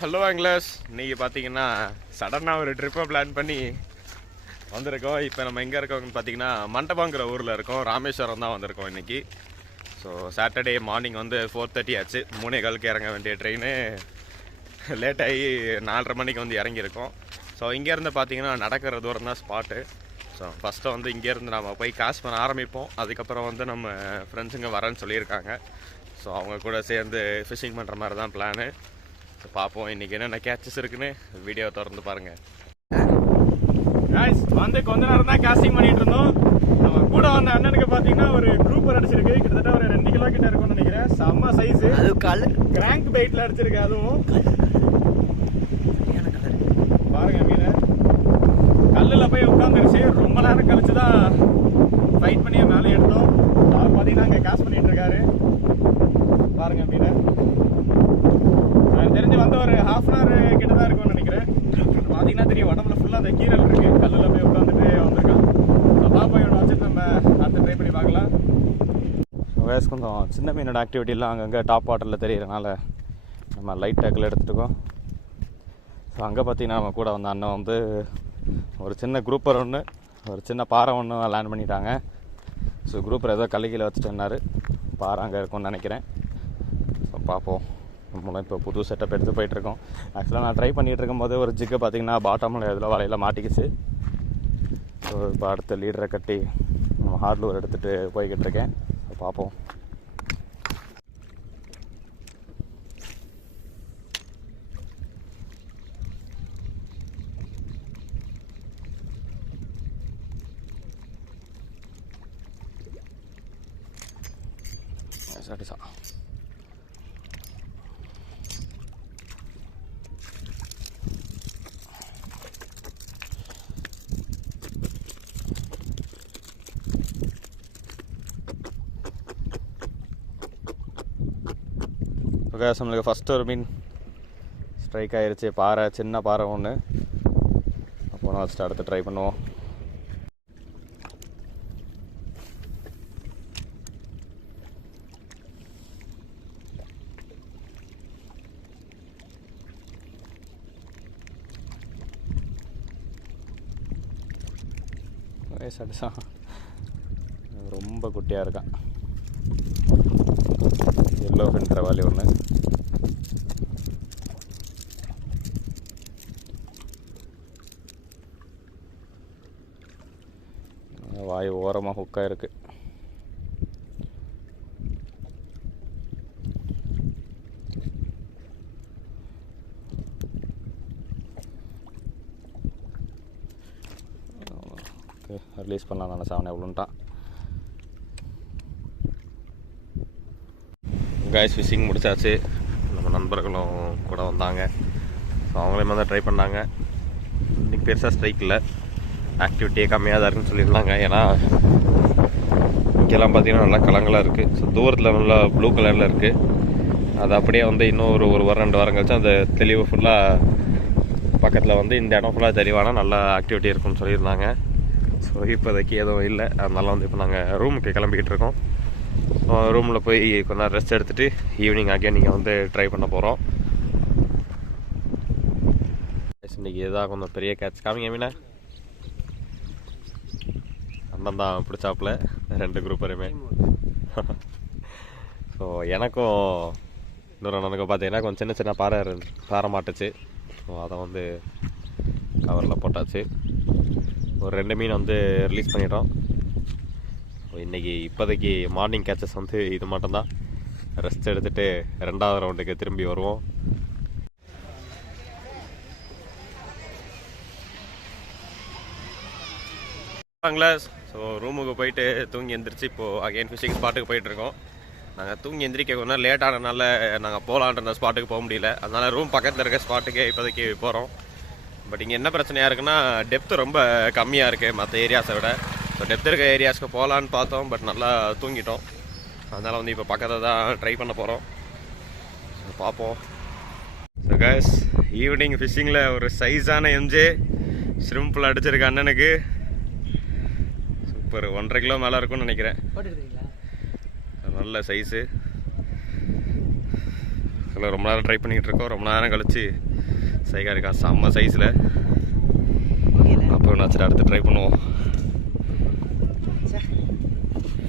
Hello anglers, இன்றைக்கி பார்த்தீங்கன்னா சடனாக ஒரு ட்ரிப்பை பிளான் பண்ணி வந்திருக்கோம். இப்போ நம்ம எங்கே இருக்கோம்னு பார்த்தீங்கன்னா மண்டபங்கிற ஊரில் இருக்கோம். ராமேஸ்வரம் தான் வந்திருக்கோம் இன்றைக்கி. ஸோ சாட்டர்டே மார்னிங் வந்து 4:30 ஆச்சு. 3:15 இறங்க வேண்டிய ட்ரெயின் லேட் ஆகி 4:30 மணிக்கு வந்து இறங்கியிருக்கோம். ஸோ இங்கேருந்து பார்த்தீங்கன்னா நடக்கிற தூரம் தான் ஸ்பாட்டு. ஸோ ஃபஸ்ட்டு வந்து இங்கேருந்து நம்ம போய் காசு பண்ண ஆரம்பிப்போம். அதுக்கப்புறம் வந்து நம்ம ஃப்ரெண்ட்ஸுங்க வரேன்னு சொல்லியிருக்காங்க. ஸோ அவங்க கூட சேர்ந்து ஃபிஷிங் பண்ணுற மாதிரி தான் பிளானு. ஸோ பார்ப்போம் இன்றைக்கி என்னென்ன கேட்சஸ் இருக்குன்னு வீடியோ திறந்து பாருங்கள். வந்து கொஞ்ச நேரம் தான் காஸ்டிங் பண்ணிட்டு இருந்தோம். நம்ம கூட வந்த அண்ணனுக்கு பார்த்தீங்கன்னா ஒரு குரூப்பர் அடிச்சிருக்கு. கிட்டத்தட்ட ஒரு 2 கிலோ கிட்ட இருக்கும்னு நினைக்கிறேன். செம்ம சைஸு. அது கிராங்க் பைட்டில் அடிச்சிருக்கு. அதுவும் பாருங்க மீன் கல்லில் போய் உட்காந்துருச்சு. ரொம்ப நேரம் கழிச்சு தான் ஃபைட் பண்ணியே மேலே எடுத்தோம். அவர் பார்த்தீங்கன்னா அங்கே காசு பண்ணிட்டு இருக்காரு. பாருங்க மீன் எனக்கு தெரிஞ்சு வந்து ஒரு ½ hour கிட்ட தான் இருக்கும்னு நினைக்கிறேன். பார்த்தீங்கன்னா தெரியும் உடம்புல ஃபுல்லாக அந்த கீரல் இருக்கு. கல்லில் போய் உட்காந்துட்டு வந்திருக்கான். பாப்பா இவனை வச்சுட்டு நம்ம அடுத்து ட்ரை பண்ணி பார்க்கலாம். வயசு கொஞ்சம் சின்ன மீனோட ஆக்டிவிட்டிலாம் அங்கங்கே டாப் வாட்டரில் தெரியறனால நம்ம லைட் டேக்கில் எடுத்துகிட்டுக்கோம். ஸோ அங்கே பார்த்தீங்கன்னா நம்ம கூட வந்த அண்ணன் வந்து ஒரு சின்ன குரூப்பர் ஒன்று, ஒரு சின்ன பாறை ஒன்று லேண்ட் பண்ணிட்டாங்க. ஸோ குரூப்பர் ஏதோ கல்லிக்கீழே வச்சுட்டேன்னாரு. பாறை அங்கே இருக்கும்னு நினைக்கிறேன். ஸோ பார்ப்போம். நம்மளும் இப்போ புது செட்டப் எடுத்து போயிட்டுருக்கோம். ஆக்சுவலாக நான் ட்ரை பண்ணிகிட்டு இருக்கும்போது ஒரு ஜிக்கை பார்த்திங்கன்னா பாட்டமில் இதில் வலையில் மாட்டிக்கிச்சு. ஸோ இப்போ அடுத்த லீடரை கட்டி நம்ம ஹார்ட் லூர் எடுத்துகிட்டு போய்கிட்டு இருக்கேன். பார்ப்போம். சரி சார். நம்மளுக்கு ஃபஸ்ட்டு ஒரு மீன் ஸ்ட்ரைக் ஆகிருச்சு. பாறை, சின்ன பாறை ஒன்று. அப்போ நான் ஃபஸ்ட்டு அடுத்து ட்ரை பண்ணுவோம். சடிசா ரொம்ப குட்டியாக இருக்கான். எல்லோ ஃபின் ட்ரவாலி ஒன்று. வாய் ஓரமாக ஹுக்காக இருக்குது. ரிலீஸ் பண்ணலாம். நான் 7 எவ்வளோன்ட்டான். காய்ஸ் ஃபிஷிங் முடிச்சாச்சு. நம்ம நண்பர்களும் கூட வந்தாங்க. ஸோ அவங்களையும் வந்து ட்ரை பண்ணாங்க. இன்றைக்கி பெருசாக ஸ்ட்ரைக் இல்லை, ஆக்டிவிட்டியே கம்மியாக தான் இருக்குன்னு சொல்லியிருந்தாங்க. ஏன்னா இங்கெல்லாம் பார்த்தீங்கன்னா நல்லா கலங்களாக இருக்குது. ஸோ தூரத்தில் நல்லா ப்ளூ கலரில் இருக்குது. அது அப்படியே வந்து இன்னும் ஒரு வாரம் 2 வாரம் கழிச்சு அந்த தெளிவு ஃபுல்லாக பக்கத்தில் வந்து இந்த இடம் ஃபுல்லாக தெளிவான நல்லா ஆக்டிவிட்டி இருக்குன்னு சொல்லியிருந்தாங்க. ஸோ இப்போதைக்கு எதுவும் இல்லை. அதனால வந்து இப்போ நாங்கள் ரூமுக்கு கிளம்பிக்கிட்டு இருக்கோம். ரூமில் போய் கொஞ்ச நேரம் ரெஸ்ட் எடுத்துகிட்டு ஈவினிங் ஆகிய நீங்கள் வந்து ட்ரை பண்ண போகிறோம். இன்றைக்கி எதாவது கொஞ்சம் பெரிய கேட்ச் காமிங்க மீனா. அண்ணன் தான் பிடிச்சாப்புல 2 குரூப்பருமே. ஸோ எனக்கும் இன்னொரு அண்ணனுக்கும் பார்த்தீங்கன்னா கொஞ்சம் சின்ன சின்ன பாறை மாட்டுச்சு. ஸோ அதை வந்து கவரில் போட்டாச்சு. ஒரு 2 மீன் வந்து ரிலீஸ் பண்ணிட்டோம். இன்றைக்கி இப்போதைக்கு மார்னிங் கேச்சஸ் வந்து இது மட்டும்தான். ரெஸ்ட் எடுத்துகிட்டு 2வது ரவுண்டுக்கு திரும்பி வருவோம். ஸோ ரூமுக்கு போயிட்டு தூங்கி எந்திரிச்சு இப்போது அகைன் ஃபிஷிங் ஸ்பாட்டுக்கு போயிட்டுருக்கோம். நாங்கள் தூங்கி எந்திரிக்க கொஞ்சம் லேட் ஆனதுனால நாங்கள் போகலான்ற ஸ்பாட்டுக்கு போக முடியல. அதனால் ரூம் பக்கத்தில் இருக்க ஸ்பாட்டுக்கே இப்போதைக்கு போகிறோம். பட் இங்கே என்ன பிரச்சனையாக இருக்குன்னா டெப்த்து ரொம்ப கம்மியாக இருக்குது மற்ற ஏரியாஸை விட. ஸோ டெப்த் இருக்க ஏரியாஸ்க்கு போகலான்னு பார்த்தோம். பட் நல்லா தூங்கிட்டோம். அதனால் வந்து இப்போ பக்கத்தில் தான் ட்ரை பண்ண போகிறோம். பார்ப்போம். ஸோ கைஸ் ஈவினிங் ஃபிஷிங்கில் ஒரு சைஸான எம்ஜே ஷ்ரிம்பில் அடிச்சிருக்க அண்ணனுக்கு. சூப்பர். 1.5 கிலோ மேலே இருக்கும்னு நினைக்கிறேன். நல்ல சைஸு. அதில் ரொம்ப நேரம் ட்ரை பண்ணிகிட்டு இருக்கோம். ரொம்ப நேரம் கழிச்சு சைகா இருக்கா செம்ம சைஸில். அப்போ நான் சரி அடுத்து ட்ரை பண்ணுவோம்.